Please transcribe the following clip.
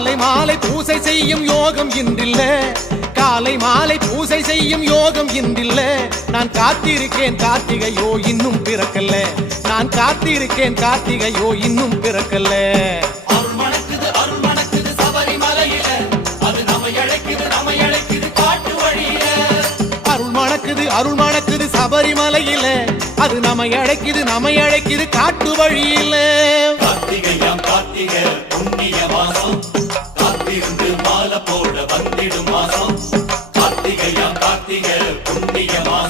காலை மாலை பூசை செய்யும் யோகம் இன்றில்ல, காலை மாலை பூசை செய்யும் யோகம் இன்றில்ல. நான் காத்திருக்கேன் கார்த்திகையோ இன்னும் பிறக்கல்ல, நான் காத்திருக்கேன் கார்த்திகையோ இன்னும் பிறக்கல்ல. அருள் மணக்குது அருள் மணக்குது சபரிமலையில, அது நம்மை அழைக்குது நம்மை அழைக்குது காட்டு வழியில. அருள் மணக்குது அருள் மணக்குது சபரிமலையில, அது நம்மை அழைக்குது நம்மை அழைக்குது காட்டு வழியில. கார்த்திகையாம் கார்த்திகை புண்ணிய மாசம், காத்திருந்து மாலை போட வந்திடும் மாசம். கார்த்திகையாம் கார்த்திகை புண்ணிய மாசம்.